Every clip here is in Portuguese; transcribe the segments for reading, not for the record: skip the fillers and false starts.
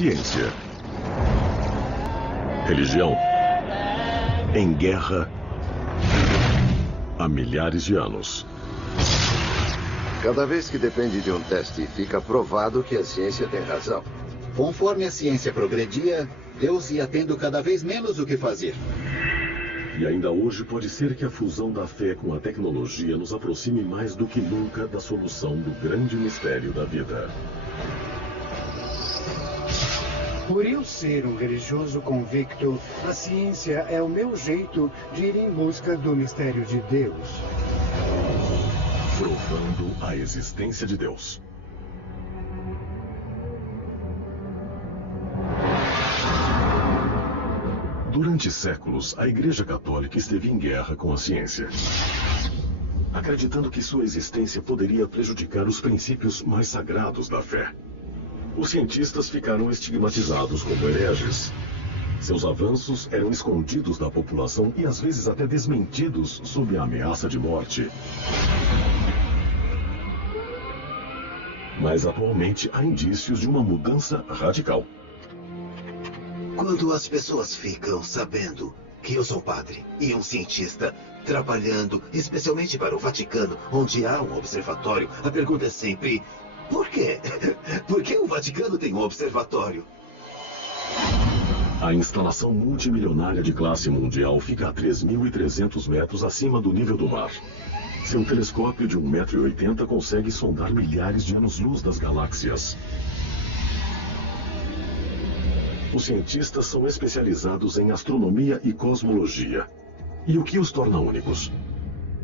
Ciência. Religião. Em guerra há milhares de anos. Cada vez que depende de um teste, fica provado que a ciência tem razão. Conforme a ciência progredia, Deus ia tendo cada vez menos o que fazer. E ainda hoje pode ser que a fusão da fé com a tecnologia nos aproxime mais do que nunca da solução do grande mistério da vida. Por eu ser um religioso convicto, a ciência é o meu jeito de ir em busca do mistério de Deus. Provando a existência de Deus. Durante séculos, a Igreja Católica esteve em guerra com a ciência, acreditando que sua existência poderia prejudicar os princípios mais sagrados da fé. Os cientistas ficaram estigmatizados como hereges. Seus avanços eram escondidos da população e às vezes até desmentidos sob a ameaça de morte. Mas atualmente há indícios de uma mudança radical. Quando as pessoas ficam sabendo que eu sou padre e um cientista trabalhando especialmente para o Vaticano, onde há um observatório, a pergunta é sempre: por quê? Por que o Vaticano tem um observatório? A instalação multimilionária de classe mundial fica a 3.300 metros acima do nível do mar. Seu telescópio de 1,80 m consegue sondar milhares de anos-luz das galáxias. Os cientistas são especializados em astronomia e cosmologia. E o que os torna únicos?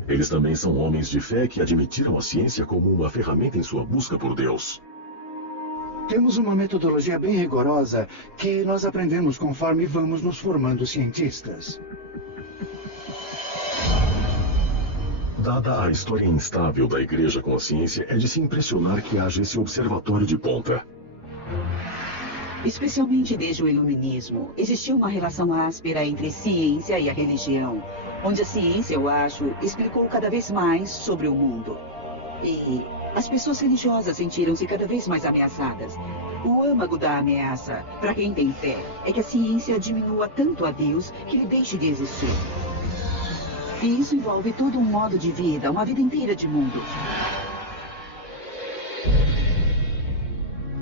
Eles também são homens de fé que admitiram a ciência como uma ferramenta em sua busca por Deus. Temos uma metodologia bem rigorosa que nós aprendemos conforme vamos nos formando cientistas. Dada a história instável da Igreja com a ciência, é de se impressionar que haja esse observatório de ponta. Especialmente desde o Iluminismo, existiu uma relação áspera entre ciência e a religião, onde a ciência, eu acho, explicou cada vez mais sobre o mundo. E as pessoas religiosas sentiram-se cada vez mais ameaçadas. O âmago da ameaça, para quem tem fé, é que a ciência diminua tanto a Deus que ele deixe de existir. E isso envolve todo um modo de vida, uma vida inteira de mundo.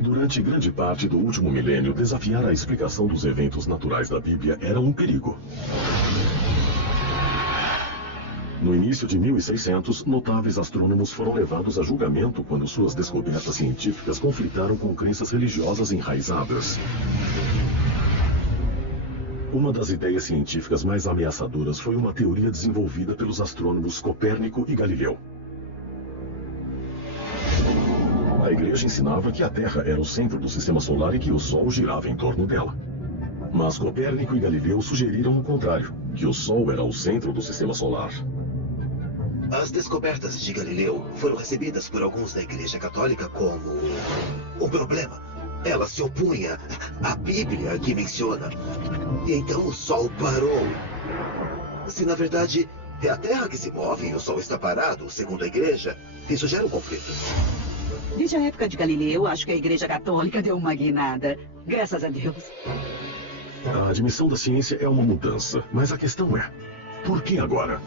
Durante grande parte do último milênio, desafiar a explicação dos eventos naturais da Bíblia era um perigo. No início de 1600, notáveis astrônomos foram levados a julgamento quando suas descobertas científicas conflitaram com crenças religiosas enraizadas. Uma das ideias científicas mais ameaçadoras foi uma teoria desenvolvida pelos astrônomos Copérnico e Galileu. A Igreja ensinava que a Terra era o centro do sistema solar e que o Sol girava em torno dela. Mas Copérnico e Galileu sugeriram o contrário, que o Sol era o centro do sistema solar. As descobertas de Galileu foram recebidas por alguns da Igreja Católica como um problema. Ela se opunha à Bíblia que menciona. E então o Sol parou. Se na verdade é a Terra que se move e o Sol está parado, segundo a Igreja, isso gera um conflito. Desde a época de Galileu, acho que a Igreja Católica deu uma guinada. Graças a Deus. A admissão da ciência é uma mudança, mas a questão é: por que agora?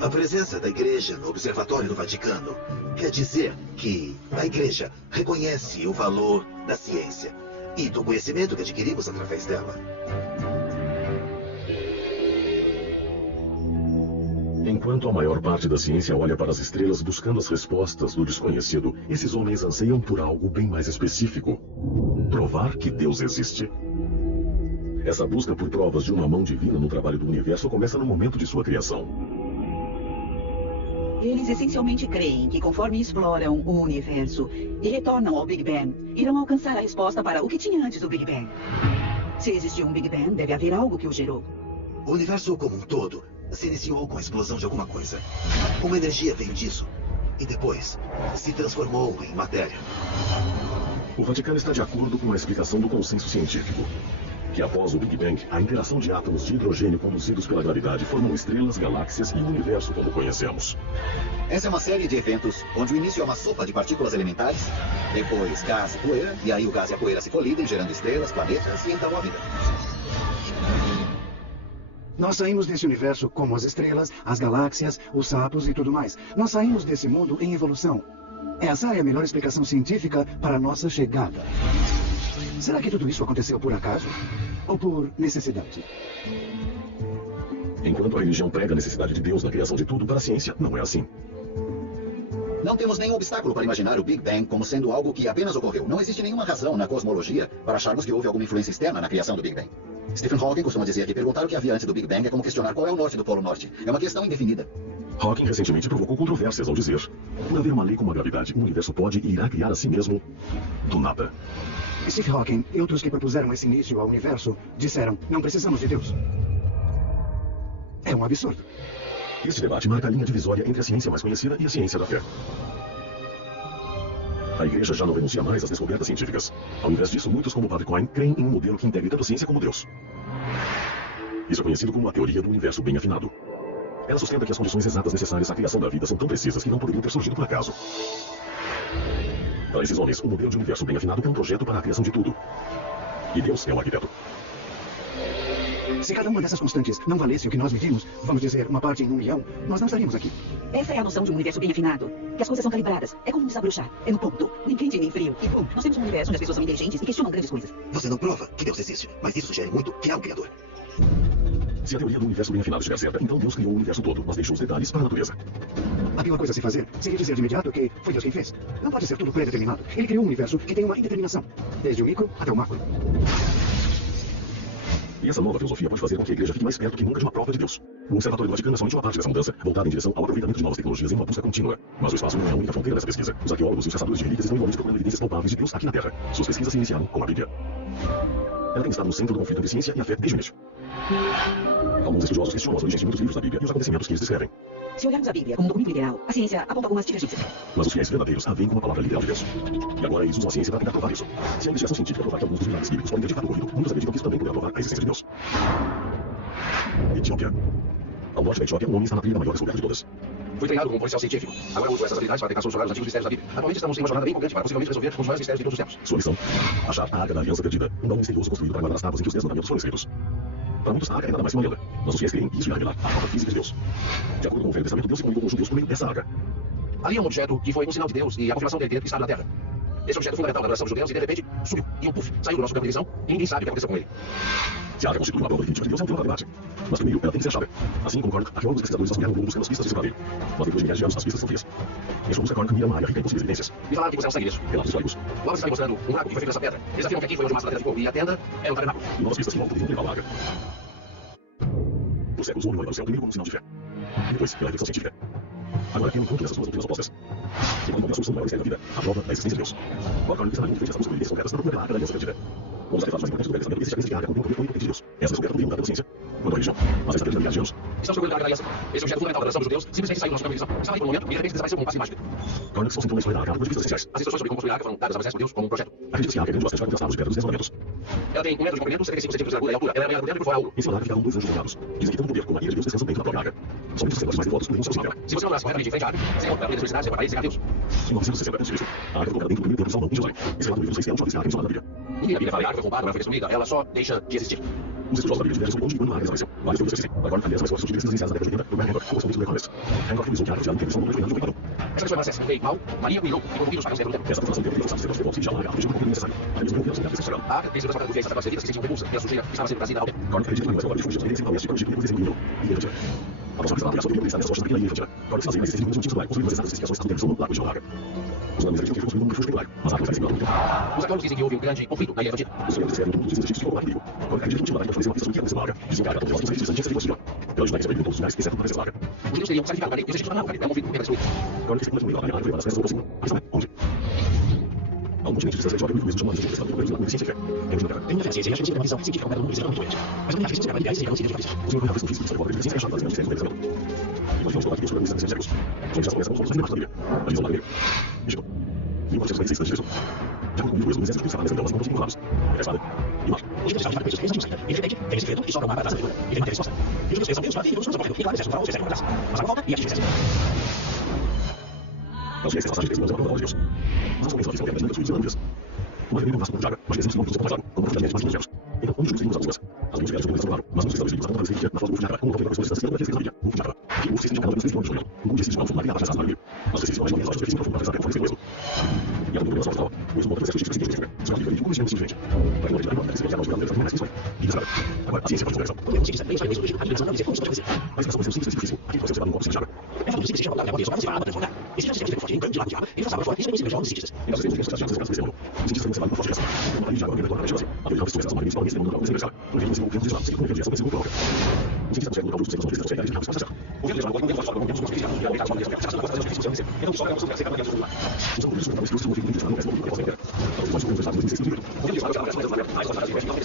A presença da Igreja no Observatório do Vaticano quer dizer que a Igreja reconhece o valor da ciência e do conhecimento que adquirimos através dela. Enquanto a maior parte da ciência olha para as estrelas buscando as respostas do desconhecido, esses homens anseiam por algo bem mais específico: provar que Deus existe. Essa busca por provas de uma mão divina no trabalho do universo começa no momento de sua criação. Eles essencialmente creem que conforme exploram o universo e retornam ao Big Bang, irão alcançar a resposta para o que tinha antes do Big Bang. Se existiu um Big Bang, deve haver algo que o gerou. O universo como um todo se iniciou com a explosão de alguma coisa. Uma energia veio disso e depois se transformou em matéria. O Vaticano está de acordo com a explicação do consenso científico, que após o Big Bang, a interação de átomos de hidrogênio conduzidos pela gravidade formam estrelas, galáxias e o universo como conhecemos. Essa é uma série de eventos onde o início é uma sopa de partículas elementares, depois gás e poeira, e aí o gás e a poeira se colidem, gerando estrelas, planetas e então a vida. Nós saímos desse universo como as estrelas, as galáxias, os sapos e tudo mais. Nós saímos desse mundo em evolução. Essa é a melhor explicação científica para a nossa chegada. Será que tudo isso aconteceu por acaso? Ou por necessidade? Enquanto a religião prega a necessidade de Deus na criação de tudo, para a ciência não é assim. Não temos nenhum obstáculo para imaginar o Big Bang como sendo algo que apenas ocorreu. Não existe nenhuma razão na cosmologia para acharmos que houve alguma influência externa na criação do Big Bang. Stephen Hawking costuma dizer que perguntar o que havia antes do Big Bang é como questionar qual é o norte do Polo Norte. É uma questão indefinida. Hawking recentemente provocou controvérsias ao dizer: por haver uma lei como a gravidade, o universo pode e irá criar a si mesmo do nada. Stephen Hawking e outros que propuseram esse início ao universo disseram: não precisamos de Deus. É um absurdo. Este debate marca a linha divisória entre a ciência mais conhecida e a ciência da fé. A igreja já não renuncia mais às descobertas científicas. Ao invés disso, muitos, como o Padre Coyne, creem em um modelo que integre tanto a ciência como Deus. Isso é conhecido como a teoria do universo bem afinado. Ela sustenta que as condições exatas necessárias à criação da vida são tão precisas que não poderiam ter surgido por acaso. Para esses homens, o modelo de universo bem afinado é um projeto para a criação de tudo. E Deus é o arquiteto. Se cada uma dessas constantes não valesse o que nós medimos, vamos dizer, uma parte em 1 milhão, nós não estaríamos aqui. Essa é a noção de um universo bem afinado. Que as coisas são calibradas. É como um desabrochar. É no ponto. Nem quente nem frio. E bom, nós temos um universo onde as pessoas são inteligentes e questionam grandes coisas. Você não prova que Deus existe, mas isso sugere muito que há um Criador. Se a teoria do universo bem afinado estiver certa, então Deus criou o universo todo, mas deixou os detalhes para a natureza. A pior coisa a se fazer seria dizer de imediato que foi Deus quem fez. Não pode ser tudo pré-determinado. Ele criou um universo que tem uma indeterminação, desde o micro até o macro. E essa nova filosofia pode fazer com que a igreja fique mais perto que nunca de uma prova de Deus. O Observatório do Vaticano é somente uma parte dessa mudança, voltada em direção ao aproveitamento de novas tecnologias em uma busca contínua. Mas o espaço não é a única fronteira dessa pesquisa. Os arqueólogos e os caçadores de relíquias estão igualmente procurando evidências palpáveis de Deus aqui na Terra. Suas pesquisas se iniciaram com a Bíblia. Ela tem estado no centro do conflito entre ciência e a fé desde o início. Alguns estudiosos questionam as origens de muitos livros da Bíblia e os acontecimentos que eles descrevem. Se olharmos a Bíblia como um documento literal, a ciência aponta algumas divergências. Mas os fiéis verdadeiros a veem como a palavra literal de Deus. E agora eles usam a ciência para tentar provar isso. Se a investigação científica provar que alguns dos milagres bíblicos podem ter de fato ocorrido, muitos acreditam que isso também poderá provar a existência de Deus. Etiópia. Ao norte da Etiópia, um homem está na trilha da maior descoberta de todas. Fui treinado como um policial científico. Agora uso essas habilidades para tentar solucionar os antigos mistérios da Bíblia. Atualmente estamos em uma jornada bem empolgante para possivelmente resolver os maiores mistérios de todos os tempos. Sua missão: achar a Arca da Aliança Perdida, um baú misterioso construído para guardar as tábuas em que os 10 mandamentos foram escritos. Para muitos, a Arca é nada mais que uma lenda. Mas os fiéis creem que isso irá revelar a prova física de Deus. De acordo com o Velho Testamento, Deus se comunicou com os judeus por meio dessa Arca. Ali é um objeto que foi um sinal de Deus e a confirmação dele ter estado na Terra. Esse objeto fundamental da adoração dos judeus e de repente sumiu. E um puff saiu do nosso campo de visão e ninguém sabe o que aconteceu com ele. Se a Arca constitui uma prova definitiva de Deus, é um tema para debate. Mas primeiro, ela tem que ser achada. Assim como Cork, arqueólogos e pesquisadores vasculharam o mundo buscando as pistas desse paradeiro. Mas depois de milhares de anos, as pistas são frias. Em sua busca, Cork mira uma área rica em possíveis evidências. Me falaram que você é um sangue nisso. Relatos históricos. Logo está me mostrando um buraco que foi feito nessa pedra. Eles afirmam que aqui foi onde o massa da terra ficou e a tenda é um tabernáculo. E novas pistas que logo poderiam levar a Arca. Por séculos, o homem olha para o céu primeiro como um sinal de fé. E depois, pela reflexão científica. Agora, quem encontra essas duas doutrinas opostas? E quando encontra a solução maior mistério da vida, a prova da existência de Deus. Cork está na linha de frente essa busca de evidências concretas para procurar a Arca da Aliança Perdida. Um dos artefatos mais importantes do Velho Testamento existe a crença de que a Arca contém o poder onipotente de Deus. Essa descoberta não veio mudar pela ciência, quanto à religião, mas está perdida há milhares de anos. Estamos procurando a Arca da Aliança. Esse objeto fundamental da adoração dos judeus simplesmente saiu do nosso campo de visão. Estava ali por um momento e de repente desapareceu como um passe mágico. Cork se concentrou na história da Arca depois de vistas essenciais. As instruções sobre como construir a Arca foram dadas a Moisés por Deus como um projeto. Acredita-se que a Arca é grande bastante para conter as tábuas de pedra dos 10 mandamentos. Ela tem 1 metro de comprimento, 75 centímetros de largura e altura. Ela é banhada por dentro e por fora ouro. Em cima da Arca ficaram 2 anjos dourados. Dizem que tanto o poder como a ira de Deus descansam dentro da própria Arca. Somente os sacerdotes mais devotos poderiam se aproximar dela. Se você não andasse corretamente em frente à Arca, sem outra eletricidade, você vai parar e a Deus. Em 960 a.C., a Arca foi colocada dentro do primeiro templo de Salomão, em Jerusalém. Esse relato do livro 6 é a última vez que a Arca é mencionada na Bíblia. E a Bíblia fala que a Arca foi roubada, ela foi destruída, ela só deixa de existir. Os estudiosos da Bíblia divergem sobre onde e quando a Arca desapareceu. Várias teorias persistem. Agora, aliás, mais fortes surgiram pesquisas iniciadas na década de 80 por Mary Hancock, correspondente do The Economist. Hancock teorizou que a Arca oficial intervenção no momento foi reinado essa pessoa é Manassés, rei mau, maníaco e louco, e corrompido os pagãos dentro do templo. essa transformação teórica forçada ser devotos e já a Arca protegeu o poder necessário. A Deus não confiança na presença A Arca tem sido transportada por fiéis sacerdotes levitas que sentiam repulsa e a sujeira que estava sendo trazida ao templo. Cork acredita que o universo agora difunde os poderes em Palestina, Egito, depois em e Irã. A próxima vez a sua opinião está nessas rochas daquela ilha Irã. Cork se baseia nesses livros antigos do construindo as exatas especificações que intervenção no lago de Arca. Os anões acreditam que foi construído um refúgio temporário, mas a Arca vai ser muito tempo. Os arqueólogos dizem que houve um grande conflito na ilha Antida. Os historiadores descrevem tudo dos egípcios que foram lá comigo. Cork acredita que o time da fornecer uma pista do que aconteceu na Arca. Dizem que a Arca pode ter sido distante de ela ajuda a receber em todos os lugares, exceto na presença da Arca. Os judeus teriam sacrificado o carneiro e os egípceos tornaram o carneiro. É um conflito que destruído. Cork especula que no meio da Arca foi levada às festas do próximo. A questão é onde? Alguns cientistas da Etiópia mesmo chamam a religião cristã de uma ciência e fé. É hoje na Terra. Tem minha fé, ciência e acho que a visão científica completa do mundo seja muito doente. Mas também acho que ciência capaz de ideais e ciência de O senhor Renato físico história da ciência é a chave das grandes ciências do pensamento. E nós vamos falar que Deus foi a missão de séculos. Os já começam com os primeiros da Bíblia. A visão da Bíblia. Egito. 1946 a.C. De acordo com o livro Êxodo, os exércitos de Satanás não conseguiram encontrados. a espada. E nós, os que estamos presos, eles não saem. E de repente, tem esse vento e sobra uma água atrás da figura. E tem uma resposta. E os que são presos, e os cruzam correndo. E claro, eles vão, vocês atrás. Mas a volta e a gente nós já estamos de Deus. Nós começamos a fazer as suas anjas. Uma vez mais jaga, mas descemos não mais água, como profundamente mais longevos. Então, onde os livros as luzes velhas são claro, mas os livros usam toda a na foto do Fujara, como qualquer pessoa está sendo da vida, o Fujara. Que o sistema de calor dos filmes, o sistema de formato da água. As decisões mais fortes precisam profundizar a força mesmo. E a dúvida só o modo de exercício que se só que como se simplesmente. Para não tirar a ciência mais grande das questões. E sabe, agora a ciência pode conversar. O cientista tem mais a dimensão não dizer como se pode fazer. Mas a situação simples e difícil. Aqui você vai um pouco se joga. É falando de se jogar, pode jogar, se vai transformar. E se já se tem forte, então de lá de água, ele faz água forte, isso é o jogo de cientistas. E nós temos que achar as coisas. Cientistas têm uma forte. A gente agora agora chama-se a melhor pessoa das margens para esse mundo não considerar. Porque eles não querem se conhecer sobre esse mundo. Os cientistas chegam ao uso dos conceitos da resposta. O que eles agora não falam com os cientistas, e a verdade é que as coisas que precisam ser. Então só é uma coisa que é capaz de usar. Os outros não estão muito no mesmo mundo que você. Os mais comuns são os cientistas. O que eles agora mais mais mais mais mais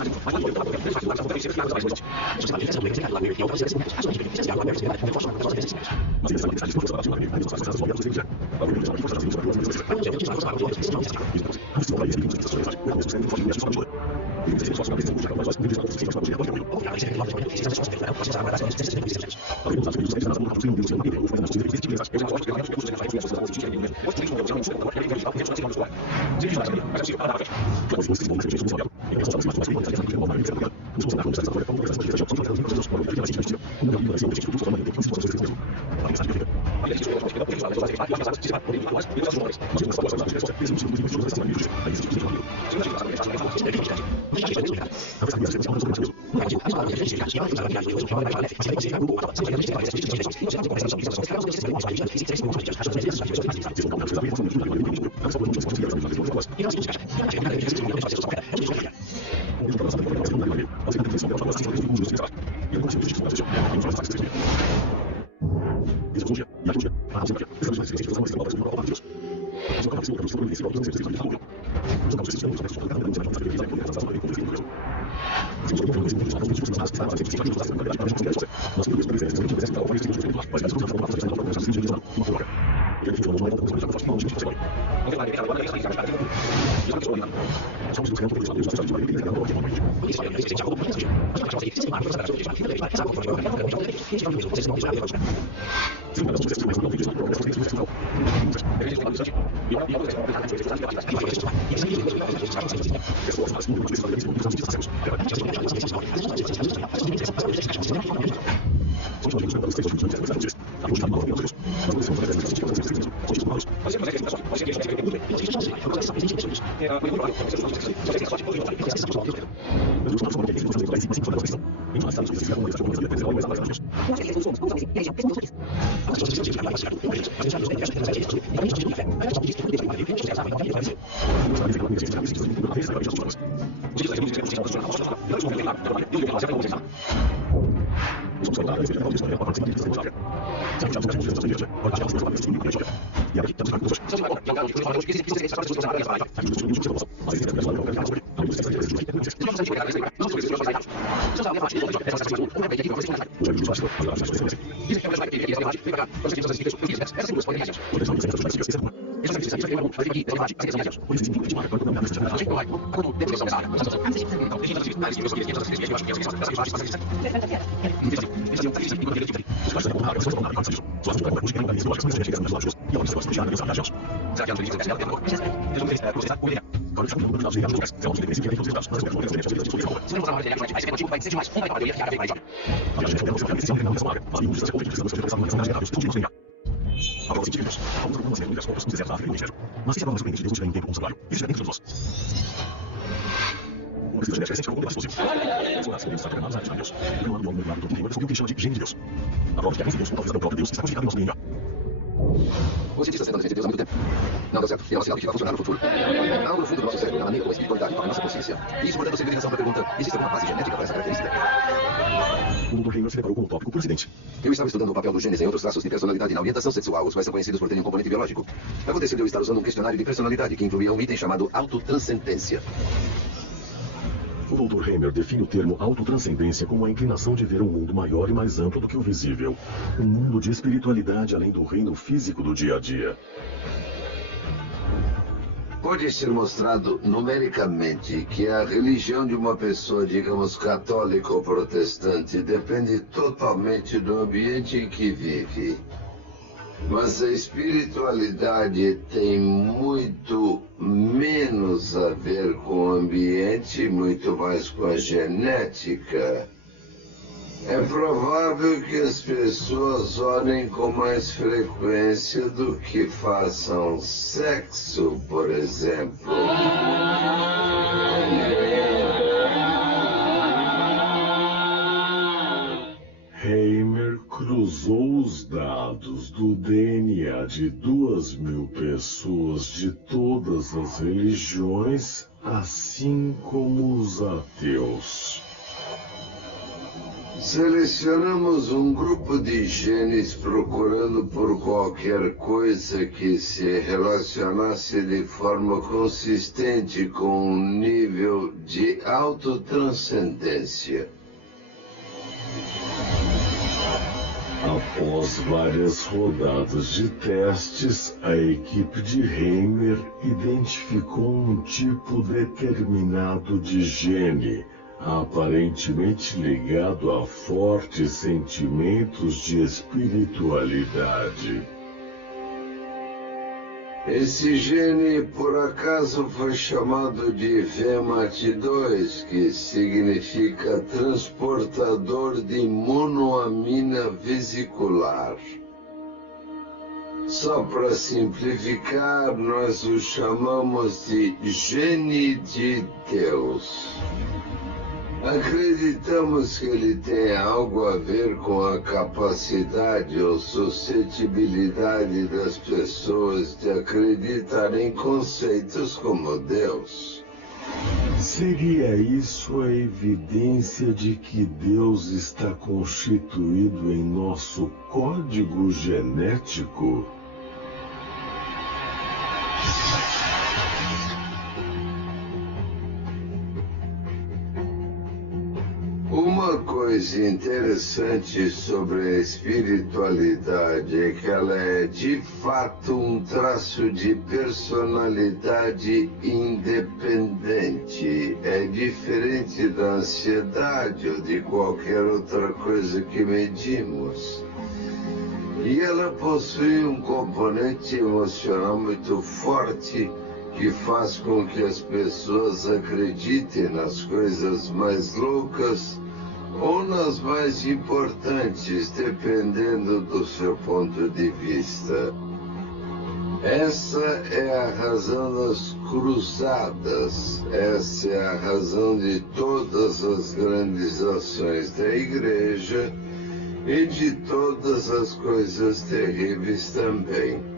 Os cientistas tentam defender Deus há muito tempo. Não deu certo. E é um sinal de que vai funcionar no futuro. Algo no fundo do nosso cérebro, na maneira como a espiritualidade toca nossa consciência. E isso, portanto, seria a da pergunta: existe alguma base genética para essa característica? O Dr. Hamer se deparou com um tópico por acidente. Eu estava estudando o papel do genes em outros traços de personalidade na orientação sexual, os quais são conhecidos por terem um componente biológico. Aconteceu de eu estar usando um questionário de personalidade que incluía um item chamado autotranscendência. O Dr. Hamer define o termo autotranscendência como a inclinação de ver um mundo maior e mais amplo do que o visível. Um mundo de espiritualidade além do reino físico do dia a dia. pode ser mostrado numericamente que a religião de uma pessoa, digamos, católica ou protestante, depende totalmente do ambiente em que vive. Mas a espiritualidade tem muito menos a ver com o ambiente, muito mais com a genética. É provável que as pessoas orem com mais frequência do que façam sexo, por exemplo. Hamer cruzou os dados do DNA de 2.000 pessoas de todas as religiões, assim como os ateus. Selecionamos um grupo de genes procurando por qualquer coisa que se relacionasse de forma consistente com um nível de autotranscendência. Após várias rodadas de testes, a equipe de Hamer identificou um tipo determinado de gene, aparentemente ligado a fortes sentimentos de espiritualidade. Esse gene, por acaso, foi chamado de VMAT2, que significa transportador de monoamina vesicular. Só para simplificar, nós o chamamos de gene de Deus. Acreditamos que ele tem algo a ver com a capacidade ou suscetibilidade das pessoas de acreditar em conceitos como Deus. Seria isso a evidência de que Deus está constituído em nosso código genético? Uma coisa interessante sobre a espiritualidade é que ela é de fato um traço de personalidade independente. É diferente da ansiedade ou de qualquer outra coisa que medimos. E ela possui um componente emocional muito forte que faz com que as pessoas acreditem nas coisas mais loucas ou nas mais importantes, dependendo do seu ponto de vista. Essa é a razão das cruzadas, essa é a razão de todas as grandes ações da igreja e de todas as coisas terríveis também.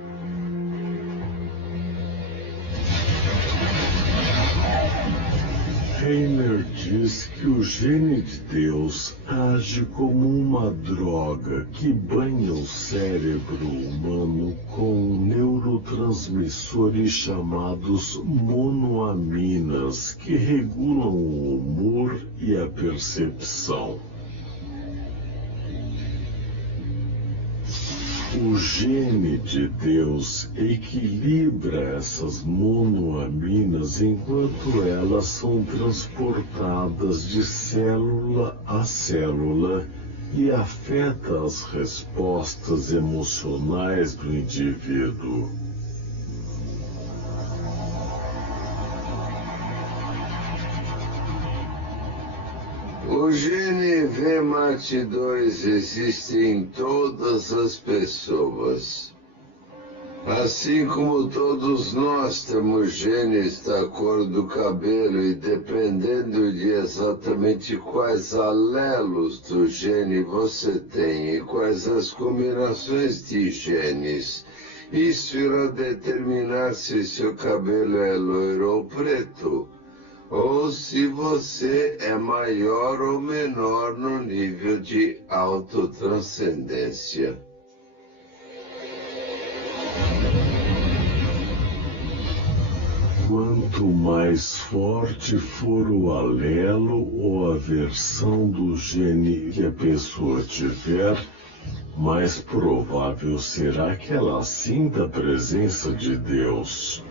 Hamer diz que o gene de Deus age como uma droga que banha o cérebro humano com neurotransmissores chamados monoaminas, que regulam o humor e a percepção. O gene de Deus equilibra essas monoaminas enquanto elas são transportadas de célula a célula e afeta as respostas emocionais do indivíduo. O gene VMAT2 existe em todas as pessoas. Assim como todos nós temos genes da cor do cabelo e dependendo de exatamente quais alelos do gene você tem e quais as combinações de genes, isso irá determinar se seu cabelo é loiro ou preto, ou se você é maior ou menor no nível de autotranscendência. Quanto mais forte for o alelo ou a versão do gene que a pessoa tiver, mais provável será que ela sinta a presença de Deus.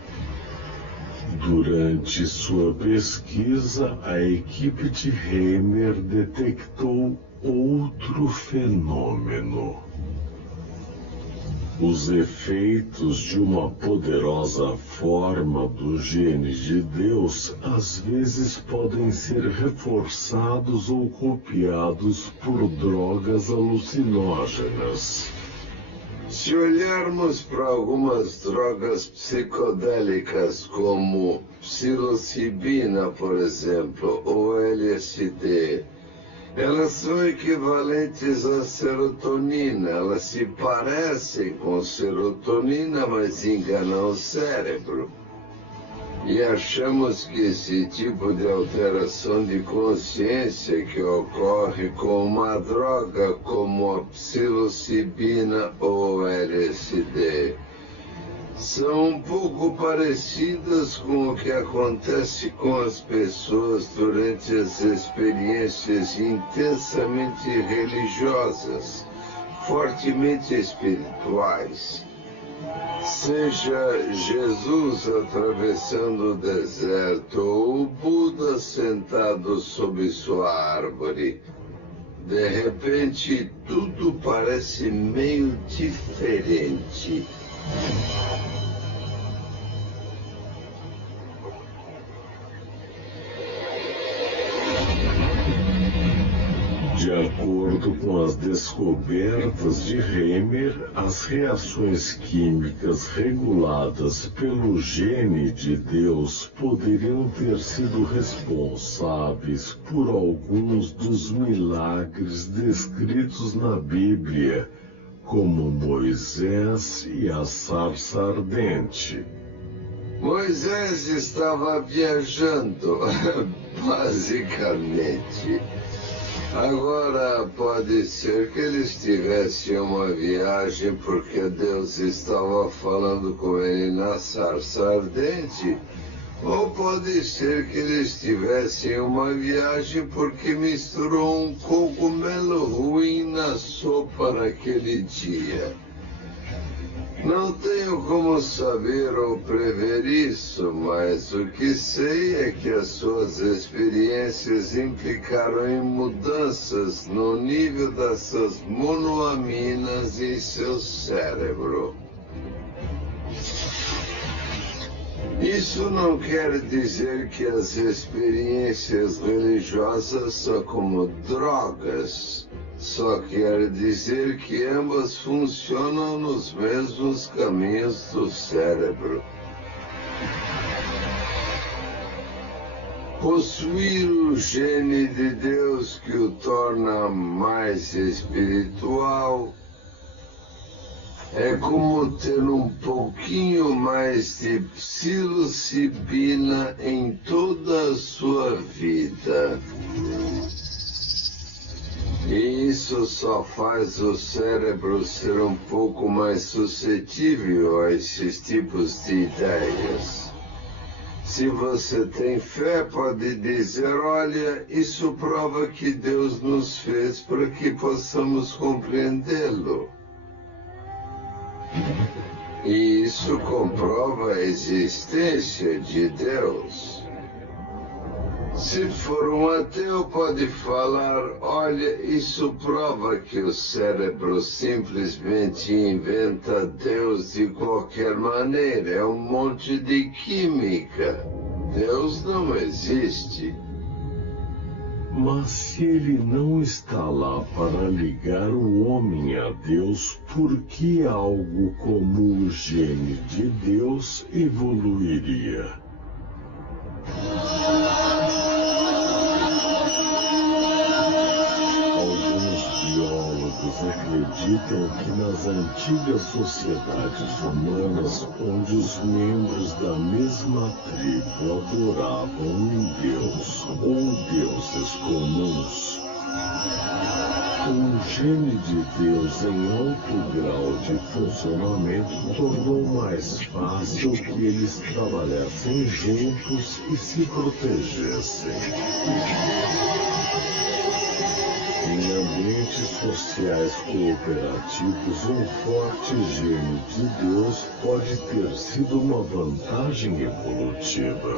Durante sua pesquisa, a equipe de Heimer detectou outro fenômeno. Os efeitos de uma poderosa forma do gene de Deus às vezes podem ser reforçados ou copiados por drogas alucinógenas. Se olharmos para algumas drogas psicodélicas como psilocibina, por exemplo, ou LSD, elas são equivalentes à serotonina. Elas se parecem com serotonina, mas enganam o cérebro. E achamos que esse tipo de alteração de consciência que ocorre com uma droga como a psilocibina ou LSD são um pouco parecidas com o que acontece com as pessoas durante as experiências intensamente religiosas, fortemente espirituais. Seja Jesus atravessando o deserto ou o Buda sentado sob sua árvore, de repente tudo parece meio diferente. De acordo com as descobertas de Heimer, as reações químicas reguladas pelo gene de Deus poderiam ter sido responsáveis por alguns dos milagres descritos na Bíblia, como Moisés e a sarça ardente. Moisés estava viajando, basicamente. Agora, pode ser que ele estivesse em uma viagem porque Deus estava falando com ele na sarça ardente, ou pode ser que ele estivesse em uma viagem porque misturou um cogumelo ruim na sopa naquele dia. Não tenho como saber ou prever isso, mas o que sei é que as suas experiências implicaram em mudanças no nível dessas monoaminas em seu cérebro. Isso não quer dizer que as experiências religiosas são como drogas. Só quer dizer que ambas funcionam nos mesmos caminhos do cérebro. Possuir o gene de Deus que o torna mais espiritual é como ter um pouquinho mais de psilocibina em toda a sua vida. E isso só faz o cérebro ser um pouco mais suscetível a esses tipos de ideias. Se você tem fé, pode dizer, olha, isso prova que Deus nos fez para que possamos compreendê-lo. E isso comprova a existência de Deus. Se for um ateu, pode falar, olha, isso prova que o cérebro simplesmente inventa Deus de qualquer maneira. É um monte de química. Deus não existe. Mas se ele não está lá para ligar o homem a Deus, por que algo como o gene de Deus evoluiria? Acreditam que nas antigas sociedades humanas, onde os membros da mesma tribo adoravam um deus ou deuses comuns, o gene de Deus em alto grau de funcionamento tornou mais fácil que eles trabalhassem juntos e se protegessem. Em ambientes sociais cooperativos, um forte gene de Deus pode ter sido uma vantagem evolutiva.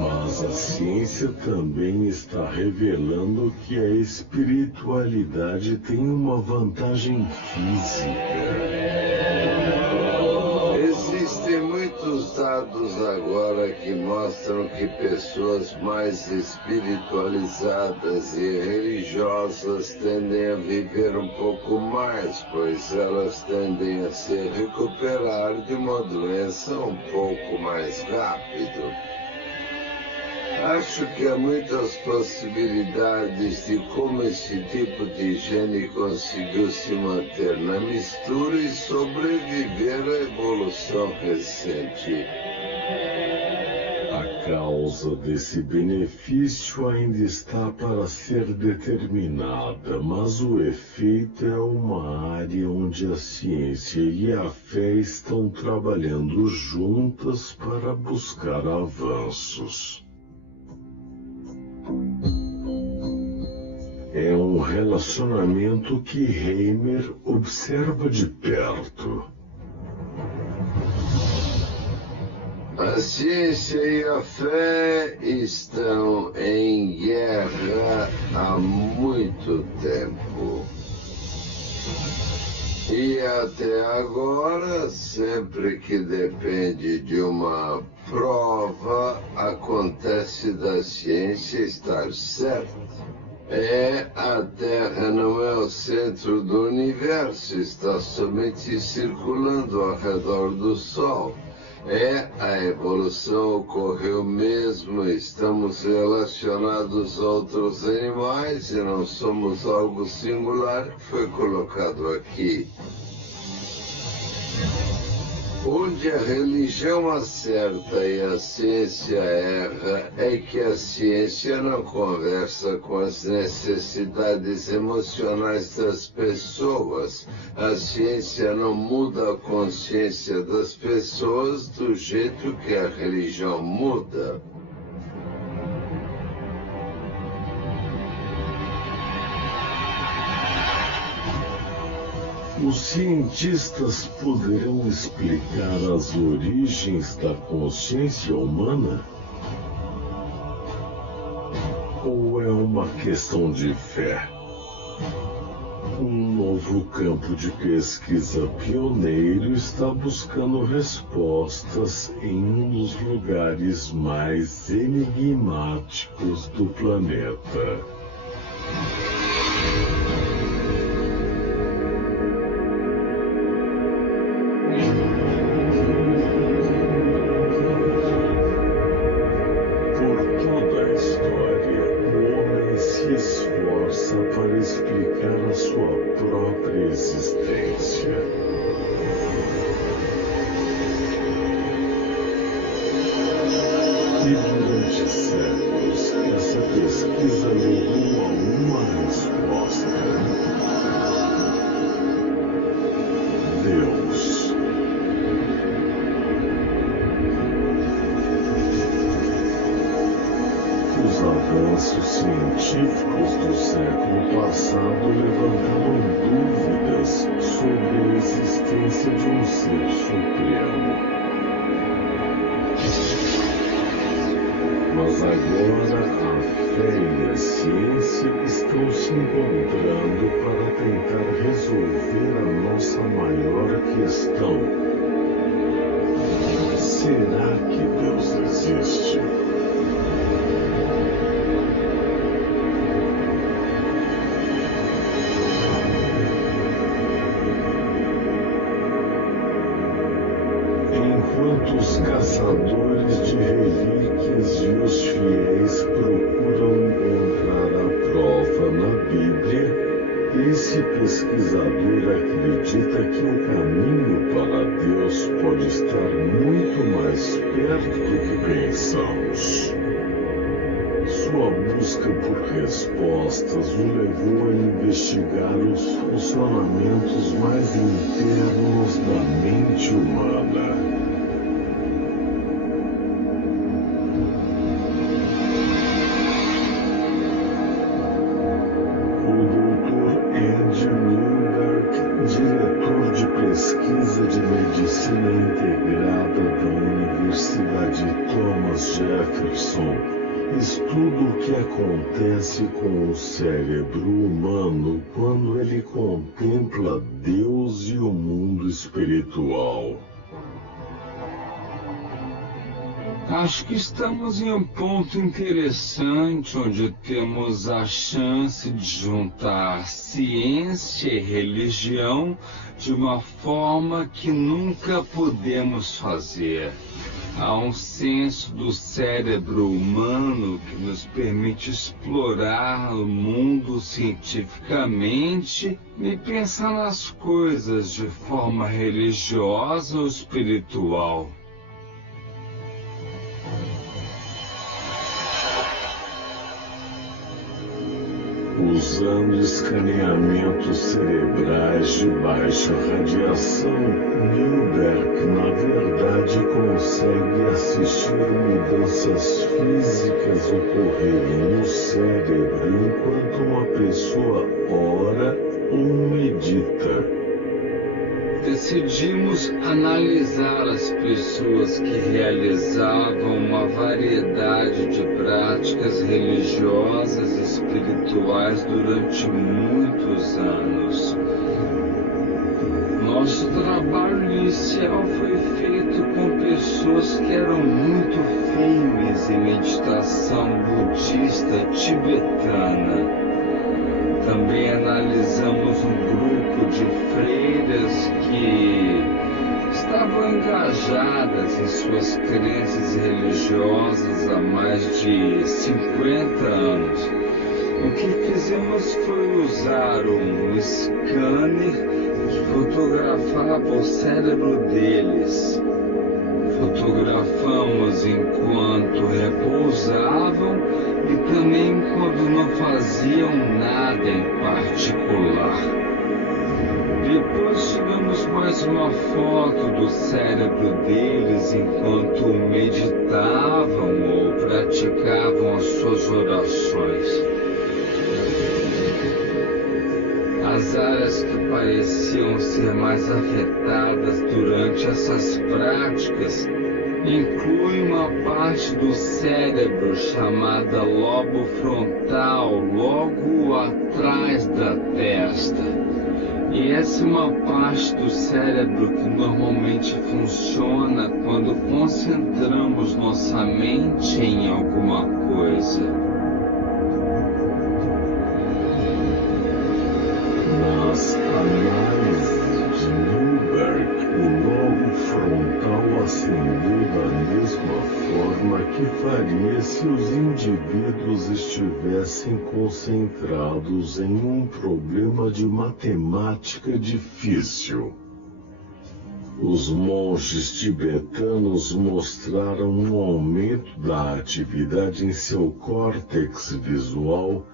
Mas a ciência também está revelando que a espiritualidade tem uma vantagem física. Existem muitos dados agora que mostram que pessoas mais espiritualizadas e religiosas tendem a viver um pouco mais, pois elas tendem a se recuperar de uma doença um pouco mais rápido. Acho que há muitas possibilidades de como esse tipo de gene conseguiu se manter na mistura e sobreviver à evolução recente. A causa desse benefício ainda está para ser determinada, mas o efeito é uma área onde a ciência e a fé estão trabalhando juntas para buscar avanços. É um relacionamento que Heimer observa de perto. A ciência e a fé estão em guerra há muito tempo. E até agora, sempre que depende de uma prova, acontece da ciência estar certa. A Terra não é o centro do universo, está somente circulando ao redor do Sol. A evolução ocorreu mesmo, estamos relacionados a outros animais e não somos algo singular que foi colocado aqui. Onde a religião acerta e a ciência erra é que a ciência não conversa com as necessidades emocionais das pessoas. A ciência não muda a consciência das pessoas do jeito que a religião muda. Os cientistas poderão explicar as origens da consciência humana? Ou é uma questão de fé? Um novo campo de pesquisa pioneiro está buscando respostas em um dos lugares mais enigmáticos do planeta. Os caçadores de relíquias e os fiéis procuram encontrar a prova na Bíblia, esse pesquisador acredita que o caminho para Deus pode estar muito mais perto do que pensamos. Sua busca por respostas o levou a investigar os funcionamentos mais internos da mente humana. Thomas Jefferson estuda o que acontece com o cérebro humano quando ele contempla Deus e o mundo espiritual. Acho que estamos em um ponto interessante onde temos a chance de juntar ciência e religião de uma forma que nunca podemos fazer. Há um senso do cérebro humano que nos permite explorar o mundo cientificamente e pensar nas coisas de forma religiosa ou espiritual. Usando escaneamentos cerebrais de baixa radiação, Newberg, na verdade, consegue assistir mudanças físicas ocorrerem no cérebro enquanto uma pessoa ora ou medita. Decidimos analisar as pessoas que realizavam uma variedade de práticas religiosas e espirituais durante muitos anos. Nosso trabalho inicial foi feito com pessoas que eram muito firmes em meditação budista tibetana. Também analisamos um grupo de freiras que estavam engajadas em suas crenças religiosas há mais de 50 anos. O que fizemos foi usar um scanner que fotografava o cérebro deles. Fotografamos enquanto repousavam e também quando não faziam nada em particular. Depois tiramos mais uma foto do cérebro deles enquanto meditavam ou praticavam as suas orações. As áreas que pareciam ser mais afetadas durante essas práticas incluem uma parte do cérebro chamada lobo frontal, logo atrás da testa. E essa é uma parte do cérebro que normalmente funciona quando concentramos nossa mente em alguma coisa. Nas análises de Newberg, o lobo frontal acendeu da mesma forma que faria se os indivíduos estivessem concentrados em um problema de matemática difícil. Os monges tibetanos mostraram um aumento da atividade em seu córtex visual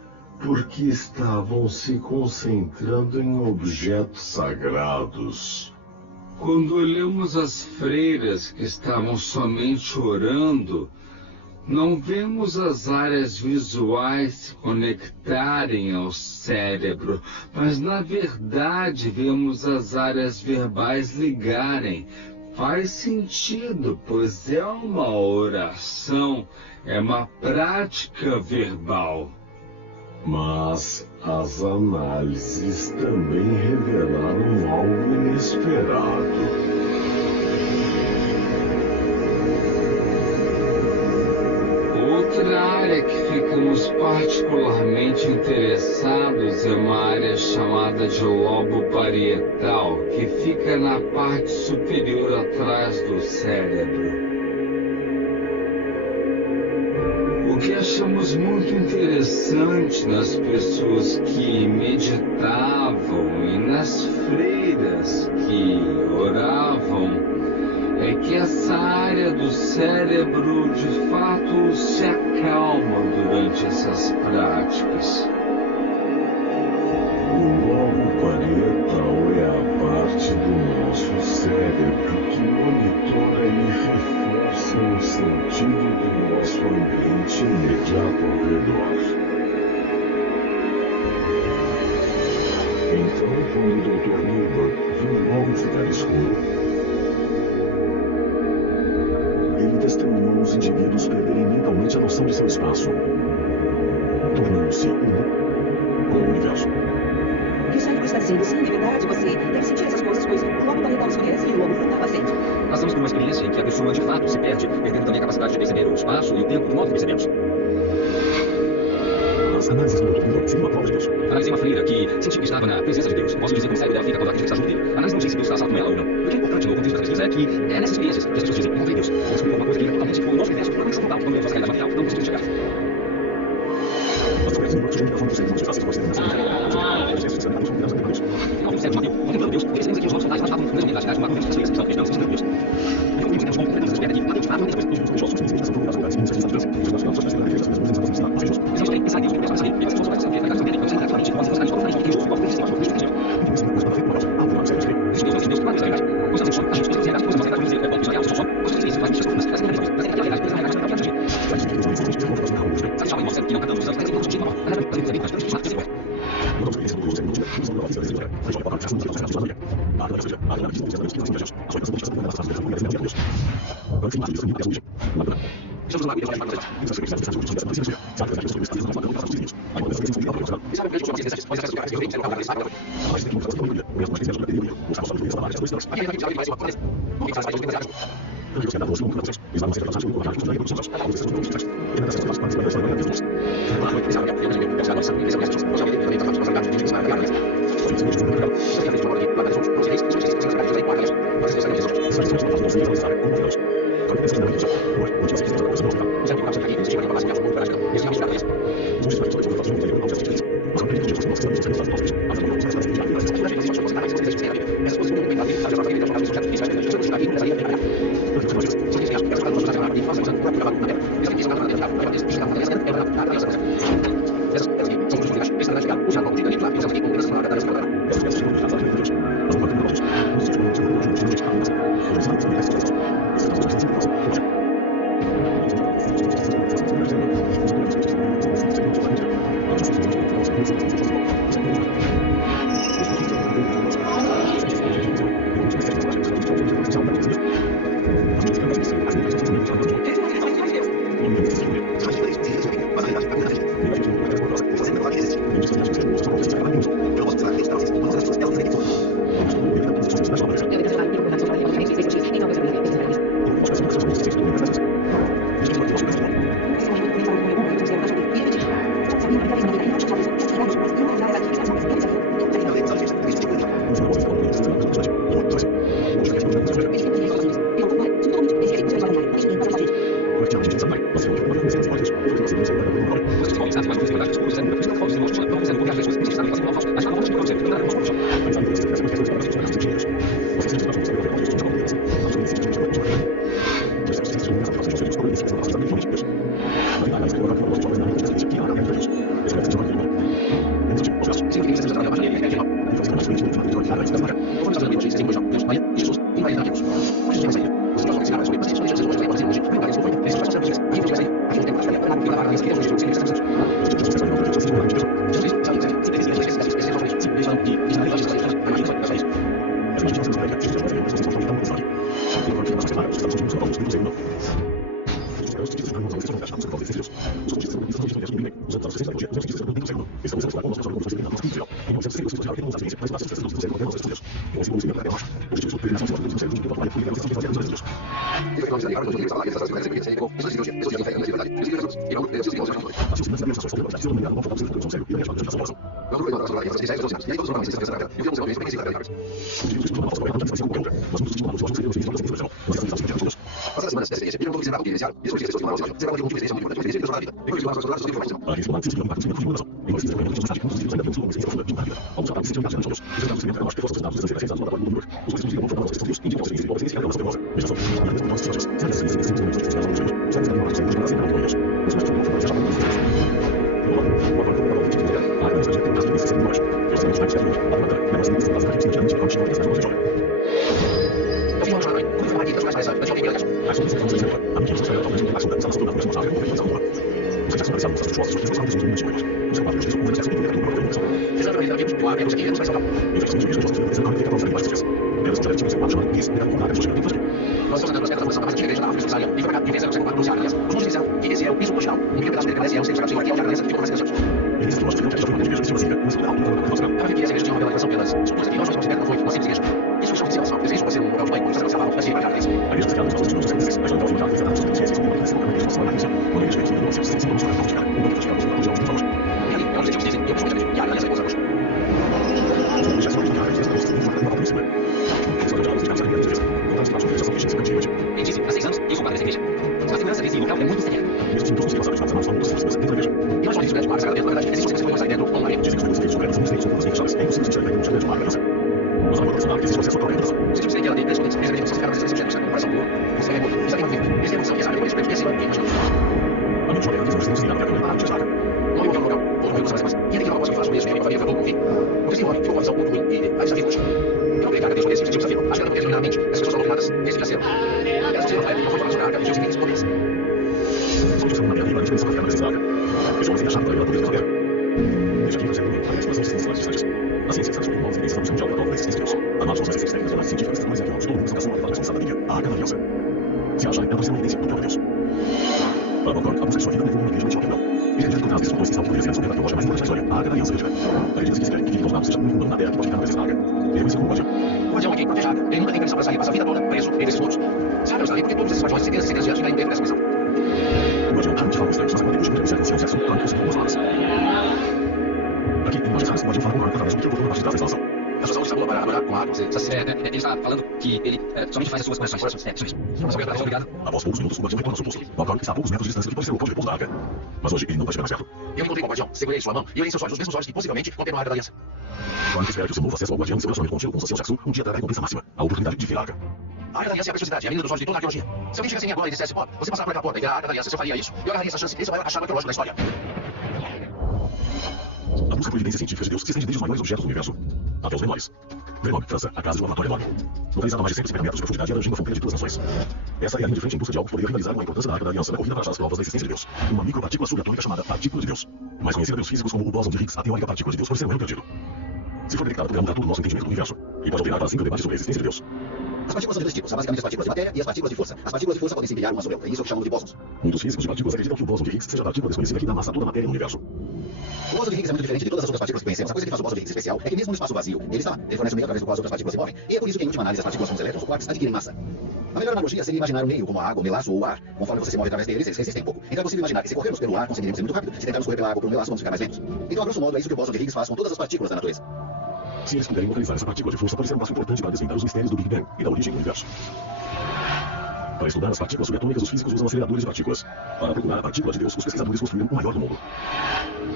porque estavam se concentrando em objetos sagrados. Quando olhamos as freiras que estavam somente orando, não vemos as áreas visuais se conectarem ao cérebro, mas na verdade vemos as áreas verbais ligarem. Faz sentido, pois é uma oração, é uma prática verbal. Mas as análises também revelaram algo inesperado. Outra área que ficamos particularmente interessados é uma área chamada de lobo parietal, que fica na parte superior atrás do cérebro. O que achamos muito interessante nas pessoas que meditavam e nas freiras que oravam é que essa área do cérebro de fato se acalma durante essas práticas. O lobo parietal é a parte do nosso cérebro que monitora e reforça o sentido do nosso ambiente imediato ao redor. Então, quando o Dr. Newberg viu logo ficar escuro, ele testemunhou os indivíduos perderem mentalmente a noção de seu espaço, tornando-se um com o universo. O que o Sérgio está dizendo? Sim, de verdade, você deve sentir essas coisas, pois o lobo parietal os conhece e o lobo frontal aceita. Passamos por uma experiência em que a pessoa de fato se perde, perdendo também a capacidade de perceber o espaço e o tempo de modo que percebemos. As análises do Dr. seriam uma prova de Deus. Analisei uma freira que sentiu que estava na presença de Deus. Posso dizer como o cérebro dela fica quando acredita que está junto dele. A análise não diz se Deus está com ela ou não. O que é importante no contexto da pesquisa é que é nessas experiências que as pessoas dizem, encontrei Deus. Ou descobriu alguma coisa que totalmente o nosso universo, totalmente total, quando vemos a realidade material, não conseguimos chegar. As descobertas do Dr. são seres humanos fáceis de conhecer Ao certo Mateus, contemplando Deus, percebemos aqui os nossos mais estavam na universidade, uma conversa das feiras cristãs, estamos Deus. E como entendemos como completamente descoberta aqui, Mateus, fato, existe pensar em Deus, pensar em Deus, pessoas podem saber, saber, então sempre claramente, nós estamos totalmente que Deus, igual que existe, Deus, Nós estamos andando nas pedras da posição da base de igreja da África subsaariana. E foi pra cá, e não sei, que é o aliança que ficou mais de 10 anos. Ele disse que lógico que já foi uma igreja pacífica, mas tudo alto para a ela viu que essa igreja tinha uma revelação pelas estruturas aqui, nós consideramos que não foi uma simples igreja. Isso que chama de civilização, isso pode ser um local de banho, quando você observava antes de ir para a igreja. a igreja criada nos nossos séculos XVI, mas não foi criada desde a data dos ciências como uma quando a igreja veio em 1965, vamos falar de um banco praticado nos anos de valor. E ali, é onde os dizem, eu pessoalmente acredito, e a aliança é usar hoje. Os objetos de áreas de estados de uma nova polícia. Os olhos de casa de defesa, contatos de utilização de ciência antiga. Ele disse, há 6 anos, eu sou padre dessa igreja. A segurança desse local é muito séria. Mesmo que todos os passados passados são muito simples dentro da igreja. E mais uma vez, o grande marco sagrado dentro da verdade, existe um segredo que dentro do homem. Dizem que os segredos secretos são muito fechadas. É impossível se enxergar dentro de uma aliança. Mas a moda que existe acesso à própria reputação. Os tipos que ela tem, principalmente, eles acreditam que são ficaram nesse objeto, no coração puro, você vai morrer. Isso é uma vida. Eles têm noção que essa área depois é cima e imagina. A mente jovem diz que não se liga para a estaca. Não é um local, outro rio, mas e ele que não gosta que faz o mesmo, eu e a família foi pouco ouvir. O testemunho ficou com a visão muito ruim e aí está vivo hoje. Eu não acredito que desde esse tipo de desafio. Acho que ela não quer genuinamente. As pessoas são dominadas desde que nasceram. Elas não não foi falar sobre a arca e os inimigos poderes. Só que você não havia a diferença para ficar na arca. Esse homem se achava para poder fazer. Desde aqui, você tem a expressão de ciências distantes. A ciência está sobre novas evidências da busca mundial da prova da existência de Deus. A marcha aos exercícios técnicos e análises científicas têm mais aqui de todo mundo sacação da responsável da Bíblia, a arca da aliança. Se acha, é uma evidência do próprio Deus. Para Bocor, a busca de sua vida levou uma igreja de Oriental. Ele acredita que o caso desse essencial poderia ser a soberba teológica mais importante da história, a arca da aliança bíblica. A igreja diz que querem que fique aos lados seja o único humano na terra que pode ficar na presença da arca. Ele é conhecido como guardião. O guardião é quem protege a arca. Ele nunca tem permissão para sair, passa a vida toda preso entre esses mundos. Sabe, eu estarei porque todos esses guardiões, centenas e centenas de anos, caem dentro dessa missão. O guardião geralmente fala constantes, mas quando ele busca o certo sexo, claro que você tem palavras. Aqui, em imagens raras, o guardião fala com o arco através do que ocorreu na parte de trás da instalação. A sua saúde está boa para adorar com a água, você ele está falando que ele somente faz as suas correções. É, isso mesmo. Obrigado. Após poucos minutos, o guardião retorna ao seu posto. Bocor está a poucos metros de distância do que pode ser o local de repouso da arca. Mas hoje ele não vai chegar mais perto. Eu encontrei com o guardião, segurei sua mão e olhei em seus olhos, os mesmos olhos que possivelmente contêm a arca da aliança. Quando espera que o seu novo acesso ao guardião e seu relacionamento contínuo com o seu sexo, um dia trará a recompensa máxima, a oportunidade de ver a arca. A arca da aliança é a preciosidade, é a menina dos olhos de toda a arqueologia. Se alguém chegasse em mim agora e dissesse, ó, você passar por aquela porta e ver a arca da aliança, se eu faria isso, eu agarraria essa chance, esse é o maior achado arqueológico da história. A busca por evidências científicas de Deus se estende desde os maiores objetos do universo até os menores. Grenoble, França, a casa de um laboratório enorme. Localizada a mais de 150 metros de profundidade e abrangindo a fronteira de duas nações. Essa é a linha de frente em busca de algo que poderia rivalizar com a importância da arca da aliança na corrida para achar as provas da existência de Deus. Uma micropartícula subatômica chamada partícula de Deus. Mais conhecida pelos físicos como o bóson de Higgs, a teórica partícula de Deus pode ser um erro perdido. Se for detectada, poderá mudar todo o nosso entendimento do universo e pode alterar para sempre o debate sobre a existência de Deus. As partículas são de dois tipos, são basicamente as partículas de matéria e as partículas de força. As partículas de força podem se empilhar uma sobre a outra, isso é o que chamamos de bósons. Muitos físicos de partículas acreditam que o bóson de Higgs seja a partícula desconhecida que dá massa a toda a matéria no universo. O bóson de Higgs é muito diferente de todas as outras partículas que conhecemos. A coisa que faz o bóson de Higgs especial é que mesmo no espaço vazio, ele está lá. Ele fornece um meio através do qual as outras partículas se movem. E é por isso que, em última análise, as partículas como os elétrons ou quarks adquirem massa. A melhor analogia seria imaginar um meio como a água, o melaço ou o ar. Conforme você se move através deles, eles resistem um pouco. Então é possível imaginar que se corrermos pelo ar, conseguiremos ir muito rápido. Se tentarmos correr pela água ou pelo melaço, vamos ficar mais lentos. Então, a grosso modo, é isso que o bóson de Higgs faz com todas as partículas da natureza. Se eles puderem localizar essa partícula de força, pode ser um passo importante para desvendar os mistérios do Big Bang e da origem do universo. Para estudar as partículas subatômicas, os físicos usam aceleradores de partículas. Para procurar a partícula de Deus, os pesquisadores construíram o maior do mundo.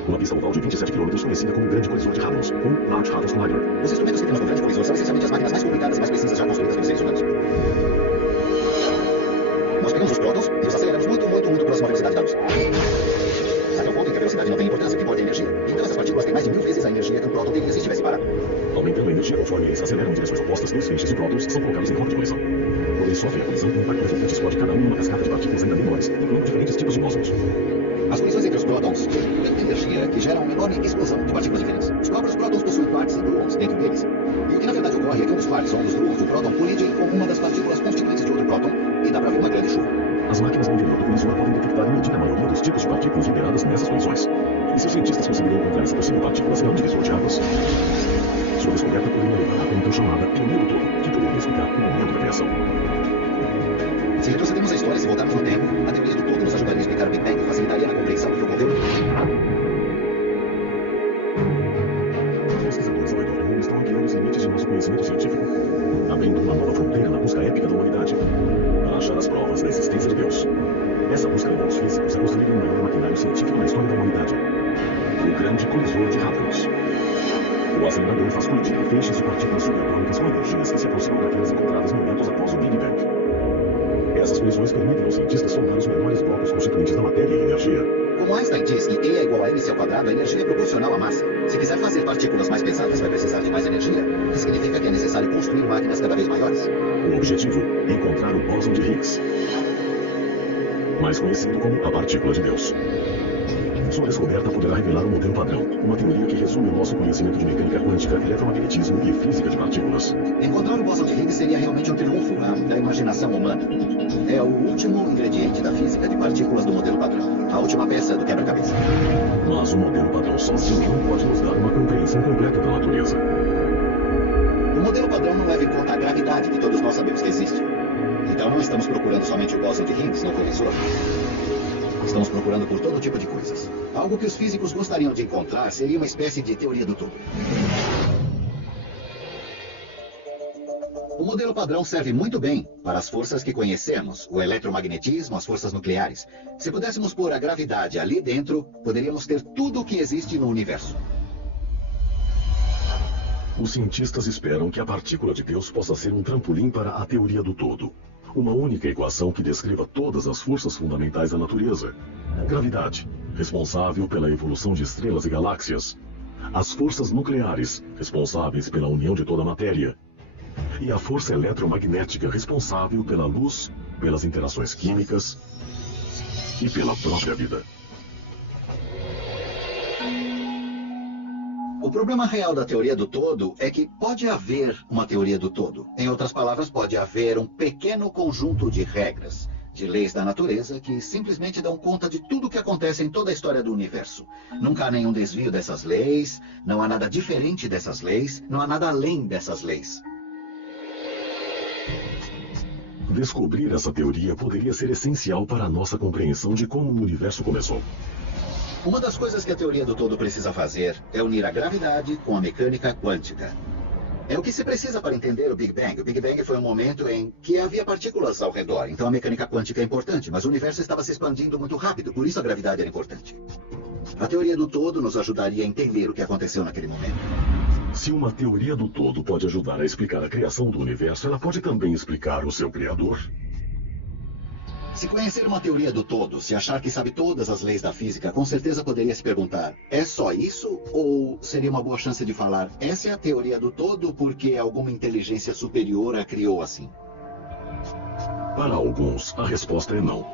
Uma pista oval de 27 km conhecida como Grande Colisor de Hadrons, ou Large Hadron Collider. Os instrumentos que temos no Grande Colisor são essencialmente as máquinas mais complicadas e mais precisas já construídas pelos seres humanos. Nós pegamos os prótons e os aceleramos muito próximo à velocidade da luz. Até o ponto em que a velocidade não tem importância, o que importa é a energia. Então essas partículas têm mais de 1000 vezes a energia que um próton teria se estivesse parado. Aumentando a energia conforme eles aceleram em direções opostas, dois feixes de prótons são colocados em rota de colisão. Quando eles sofrem a colisão, o impacto resultante explode cada uma cascata de partículas ainda menores, incluindo diferentes tipos de bósons. As colisões entre os prótons geram tanta energia que gera uma enorme explosão de partículas diferentes. Os próprios prótons possuem quarks e gluons dentro deles. E o que na verdade ocorre é que um dos quarks ou um dos gluons do próton colidem com uma das partículas constituintes de outro próton e dá para ver uma grande chuva. As máquinas no interior do colisor podem detectar e medir a maioria dos tipos de partículas liberadas nessas colisões. E se os cientistas conseguirem encontrar essa possível partículas em um divisor de águas, sua descoberta poderia levar à então chamada pioneiro do todo, que poderia explicar o momento da criação. Se retrocedemos a história e se voltarmos no tempo, a teoria do todo nos ajudaria a explicar o Big Bang e facilitaria a compreensão do que ocorreu. Os pesquisadores ao redor do mundo estão ampliando os limites de nosso conhecimento científico, abrindo uma nova fronteira na busca épica da humanidade, para achar as provas da existência de Deus. Essa busca levou os físicos a construir o maior maquinário científico na história da humanidade, o Grande Colisor de Hadrons. O acelerador faz colidir feixes de partículas subatômicas com energias que se aproximam daquelas encontradas momentos após o Big Bang. Essas colisões permitem aos cientistas formar os menores blocos constituintes da matéria e energia. Como Einstein diz que E é igual a mc ao quadrado, a energia é proporcional à massa. Se quiser fazer partículas mais pesadas, vai precisar de mais energia, o que significa que é necessário construir máquinas cada vez maiores. O objetivo é encontrar o bóson de Higgs, mais conhecido como a partícula de Deus. Sua descoberta poderá revelar um modelo padrão, uma teoria que resume o nosso conhecimento de mecânica quântica, eletromagnetismo e física de partículas. Encontrar o bóson de Higgs seria realmente um triunfo da imaginação humana. É o último ingrediente da física de partículas do modelo padrão. A a última peça do quebra-cabeça. Mas o modelo padrão sozinho não pode nos dar uma compreensão completa da natureza. O modelo padrão não leva em conta a gravidade que todos nós sabemos que existe. Então não estamos procurando somente o bóson de Higgs no colisor. Estamos procurando por todo tipo de coisas. Algo que os físicos gostariam de encontrar seria uma espécie de teoria do todo. O modelo padrão serve muito bem para as forças que conhecemos, o eletromagnetismo, as forças nucleares. Se pudéssemos pôr a gravidade ali dentro, poderíamos ter tudo o que existe no universo. Os cientistas esperam que a partícula de Deus possa ser um trampolim para a teoria do todo. Uma única equação que descreva todas as forças fundamentais da natureza. Gravidade, responsável pela evolução de estrelas e galáxias. As forças nucleares, responsáveis pela união de toda a matéria. E a força eletromagnética, responsável pela luz, pelas interações químicas e pela própria vida. O problema real da teoria do todo é que pode haver uma teoria do todo. Em outras palavras, pode haver um pequeno conjunto de regras, de leis da natureza que simplesmente dão conta de tudo o que acontece em toda a história do universo. Nunca há nenhum desvio dessas leis, não há nada diferente dessas leis, não há nada além dessas leis. Descobrir essa teoria poderia ser essencial para a nossa compreensão de como o universo começou. Uma das coisas que a teoria do todo precisa fazer é unir a gravidade com a mecânica quântica. É o que se precisa para entender o Big Bang. O Big Bang foi um momento em que havia partículas ao redor, então a mecânica quântica é importante, mas o universo estava se expandindo muito rápido, por isso a gravidade era importante. A teoria do todo nos ajudaria a entender o que aconteceu naquele momento. Se uma teoria do todo pode ajudar a explicar a criação do universo, ela pode também explicar o seu criador. Se conhecer uma teoria do todo, se achar que sabe todas as leis da física, com certeza poderia se perguntar, é só isso? Ou seria uma boa chance de falar, essa é a teoria do todo porque alguma inteligência superior a criou assim? Para alguns, a resposta é não.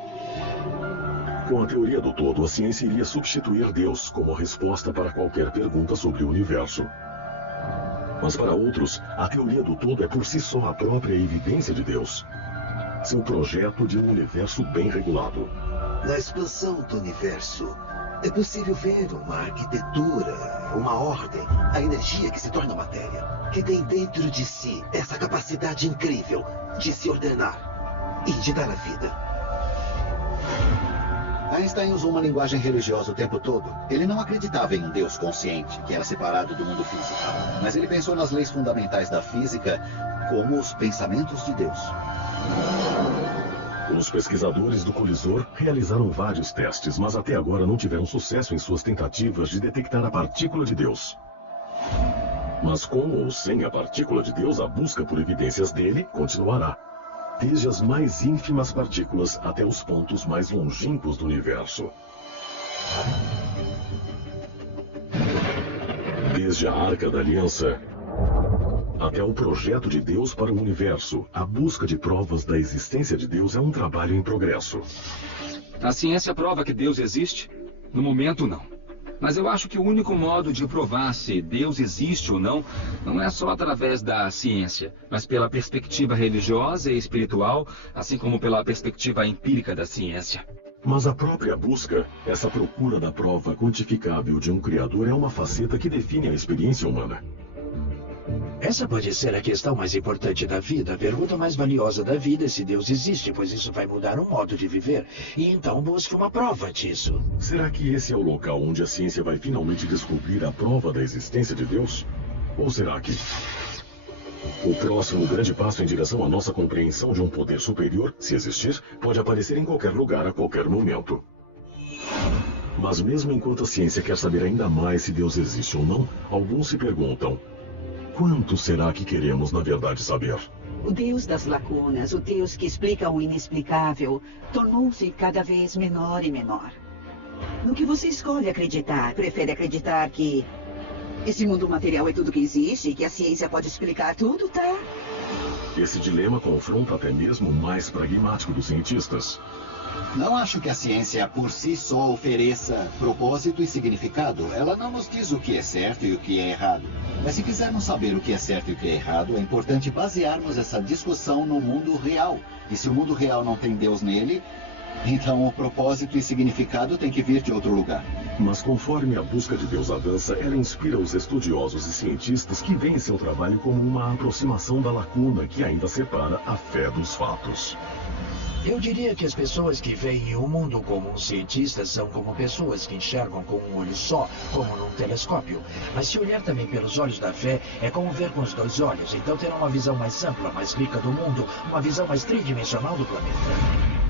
Com a teoria do todo, a ciência iria substituir Deus como resposta para qualquer pergunta sobre o universo. Mas para outros, a teoria do todo é por si só a própria evidência de Deus. Seu projeto de um universo bem regulado. Na expansão do universo, é possível ver uma arquitetura, uma ordem, a energia que se torna matéria, que tem dentro de si essa capacidade incrível de se ordenar e de dar a vida. Einstein usou uma linguagem religiosa o tempo todo. Ele não acreditava em um Deus consciente, que era separado do mundo físico. Mas ele pensou nas leis fundamentais da física como os pensamentos de Deus. Os pesquisadores do colisor realizaram vários testes, mas até agora não tiveram sucesso em suas tentativas de detectar a partícula de Deus. Mas com ou sem a partícula de Deus, a busca por evidências dele continuará. Desde as mais ínfimas partículas até os pontos mais longínquos do universo. Desde a Arca da Aliança até o projeto de Deus para o universo, a busca de provas da existência de Deus é um trabalho em progresso. A ciência prova que Deus existe? No momento, não. Mas eu acho que o único modo de provar se Deus existe ou não, não é só através da ciência, mas pela perspectiva religiosa e espiritual, assim como pela perspectiva empírica da ciência. Mas a própria busca, essa procura da prova quantificável de um Criador, é uma faceta que define a experiência humana. Essa pode ser a questão mais importante da vida, a pergunta mais valiosa da vida é se Deus existe, pois isso vai mudar o modo de viver. E então busque uma prova disso. Será que esse é o local onde a ciência vai finalmente descobrir a prova da existência de Deus? Ou será que o próximo grande passo em direção à nossa compreensão de um poder superior, se existir, pode aparecer em qualquer lugar a qualquer momento? Mas mesmo enquanto a ciência quer saber ainda mais se Deus existe ou não, alguns se perguntam: quanto será que queremos, na verdade, saber? O Deus das lacunas, o Deus que explica o inexplicável, tornou-se cada vez menor e menor. No que você escolhe acreditar? Prefere acreditar que esse mundo material é tudo que existe e que a ciência pode explicar tudo, tá? Esse dilema confronta até mesmo o mais pragmático dos cientistas. Não acho que a ciência por si só ofereça propósito e significado. Ela não nos diz o que é certo e o que é errado. Mas se quisermos saber o que é certo e o que é errado, é importante basearmos essa discussão no mundo real. E se o mundo real não tem Deus nele, Então o propósito e significado tem que vir de outro lugar. Mas conforme a busca de Deus avança, ela inspira os estudiosos e cientistas que veem seu trabalho como uma aproximação da lacuna que ainda separa a fé dos fatos. Eu diria que as pessoas que veem o mundo como um cientista são como pessoas que enxergam com um olho só, como num telescópio. Mas se olhar também pelos olhos da fé, é como ver com os dois olhos. Então terá uma visão mais ampla, mais rica do mundo, uma visão mais tridimensional do planeta.